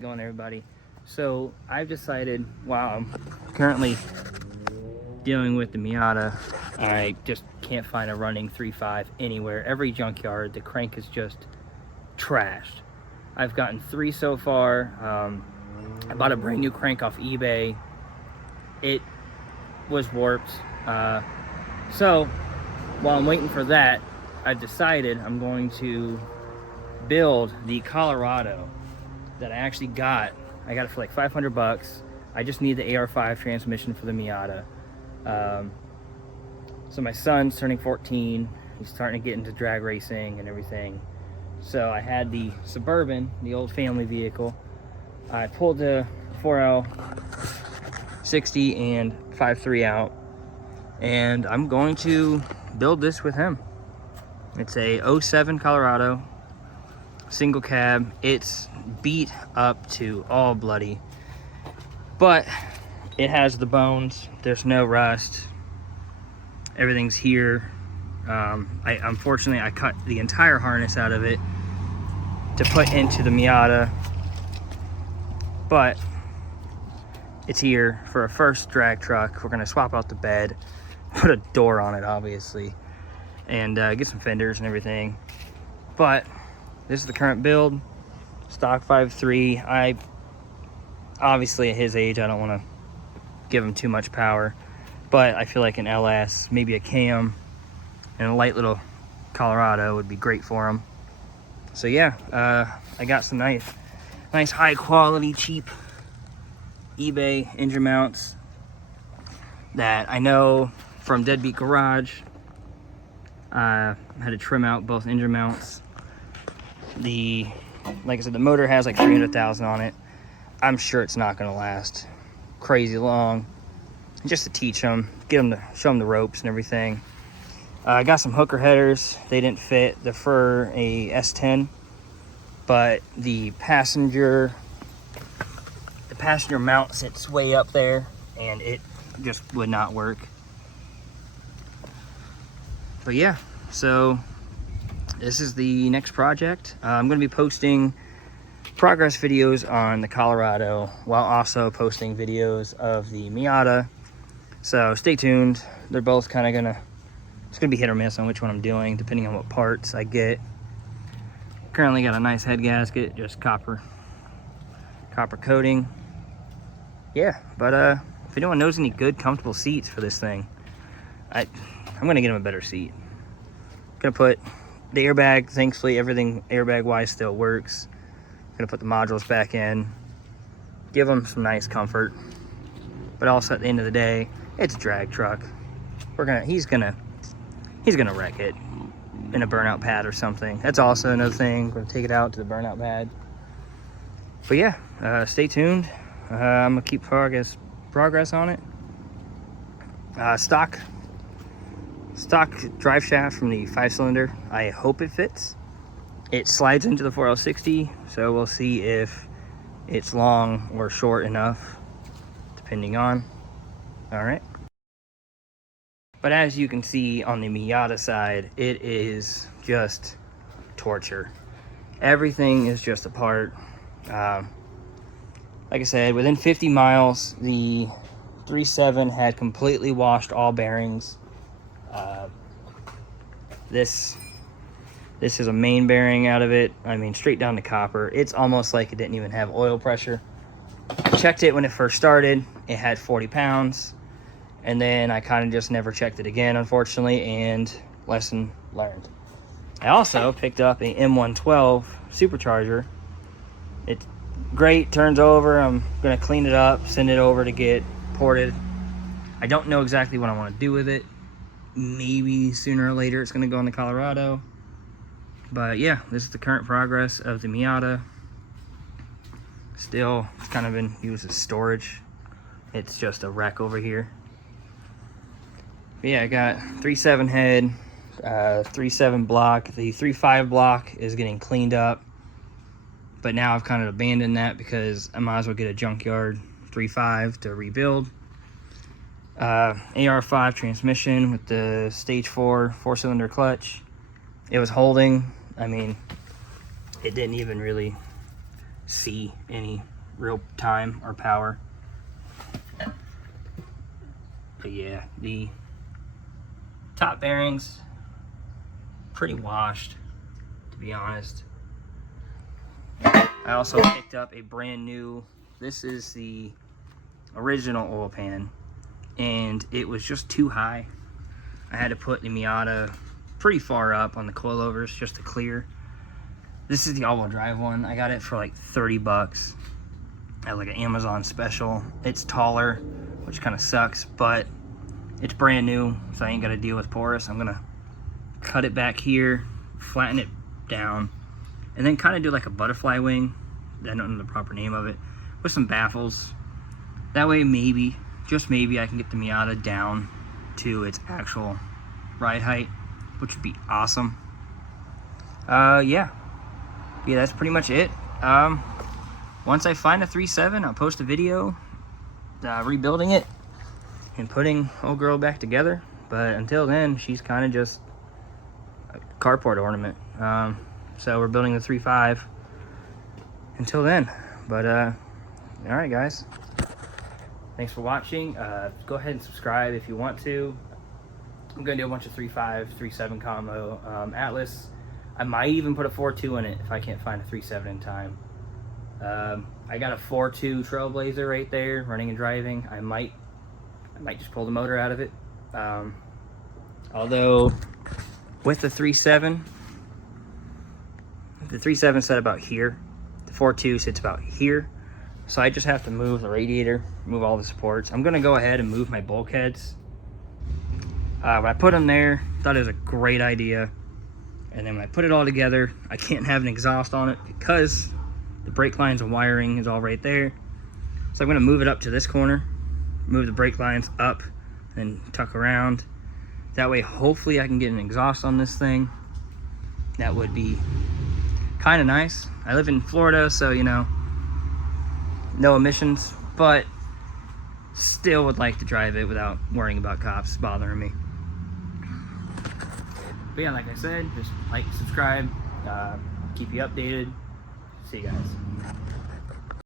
Going everybody. So I've decided, while I'm currently dealing with the Miata, I just can't find a running 3.5 anywhere. Every junkyard, the crank is just trashed. I've gotten 3 so far. I bought a brand new crank off eBay. It was warped. So while I'm waiting for that, I've decided I'm going to build the Colorado that I actually got. I got it for like 500 bucks. I just need the AR5 transmission for the Miata. So my son's turning 14. He's starting to get into drag racing and everything. So I had the Suburban, the old family vehicle. I pulled the 4L 60 and 5.3 out, and I'm going to build this with him. It's a 07 Colorado, single cab. It's beat up to all bloody, but it has the bones. There's no rust. Everything's here. Unfortunately, I cut the entire harness out of it to put into the Miata, but it's here for a first drag truck. We're gonna swap out the bed, put a door on it, obviously, and get some fenders and everything. But this is the current build, stock 5.3. I obviously, at his age, I don't want to give him too much power, but I feel like an LS, maybe a cam, and a light little Colorado would be great for him. So yeah, I got some nice high quality, cheap eBay engine mounts that I know from Deadbeat Garage. I had to trim out both engine mounts. Like I said, the motor has like 300,000 on it. I'm sure it's not going to last crazy long. Just to teach them, show them the ropes and everything. I got some hooker headers. They didn't fit. They're for a S10, but the passenger mount sits way up there, and it just would not work. But yeah, so this is the next project. I'm going to be posting progress videos on the Colorado while also posting videos of the Miata. So stay tuned. They're both kind of it's gonna be hit or miss on which one I'm doing, depending on what parts I get. Currently got a nice head gasket, just copper coating. Yeah, but if anyone knows any good, comfortable seats for this thing, I'm gonna get him a better seat. Gonna put the airbag, thankfully everything airbag wise still works. Gonna put the modules back in, give him some nice comfort, but also at the end of the day, it's a drag truck. He's gonna wreck it in a burnout pad or something. That's also another thing. We're gonna take it out to the burnout pad. But yeah, stay tuned. I'm gonna keep progress on it. Stock drive shaft from the 5-cylinder. I hope it fits. It slides into the 4L60, so we'll see if it's long or short enough, depending on. All right. But as you can see on the Miata side, it is just torture. Everything is just apart. Like I said, within 50 miles, the 3.7 had completely washed all bearings. This is a main bearing out of it. I mean, straight down to copper. It's almost like it didn't even have oil pressure. I checked it when it first started. It had 40 pounds. And then I kind of just never checked it again, unfortunately, and lesson learned. I also picked up a M112 supercharger. It's great, turns over. I'm gonna clean it up, send it over to get ported. I don't know exactly what I want to do with it. Maybe sooner or later it's gonna go in the Colorado. But yeah, this is the current progress of the Miata. Still, it's kind of been used as storage. It's just a wreck over here. But yeah, I got 3.7 head, 3.7 block. The 3.5 block is getting cleaned up, but now I've kind of abandoned that because I might as well get a junkyard 3.5 to rebuild. AR5 transmission with the stage 4 4-cylinder clutch. It was holding. I mean, it didn't even really see any real time or power. But yeah, the top bearings, pretty washed, to be honest. I also picked up a brand new, this is the original oil pan, and it was just too high. I had to put the Miata pretty far up on the coilovers just to clear. This is the all-wheel drive one. I got it for like 30 bucks at like an Amazon special. It's taller, which kind of sucks, but it's brand new, so I ain't gotta deal with porous. I'm gonna cut it back here, flatten it down, and then kind of do like a butterfly wing. I don't know the proper name of it, with some baffles. That way maybe, just maybe, I can get the Miata down to its actual ride height, which would be awesome. Yeah, that's pretty much it. Once I find a 3.7, I'll post a video rebuilding it and putting old girl back together. But until then, she's kind of just a carport ornament. So we're building the 3.5 until then. But all right, guys, thanks for watching. Go ahead and subscribe if you want to. I'm gonna do a bunch of 3.5, 3.7 combo. Atlas, I might even put a 4.2 in it if I can't find a 3.7 in time. I got a 4.2 Trailblazer right there, running and driving. I might just pull the motor out of it. Although with the 3.7, the 3.7 set about here, the 4.2 sits about here. So I just have to move the radiator, move all the supports. I'm gonna go ahead and move my bulkheads. When I put them there, thought it was a great idea. And then when I put it all together, I can't have an exhaust on it because the brake lines and wiring is all right there. So I'm gonna move it up to this corner, move the brake lines up, and tuck around. That way, hopefully I can get an exhaust on this thing. That would be kind of nice. I live in Florida, so you know, no emissions, but still would like to drive it without worrying about cops bothering me. But yeah, like I said, just like, subscribe, keep you updated. See you guys.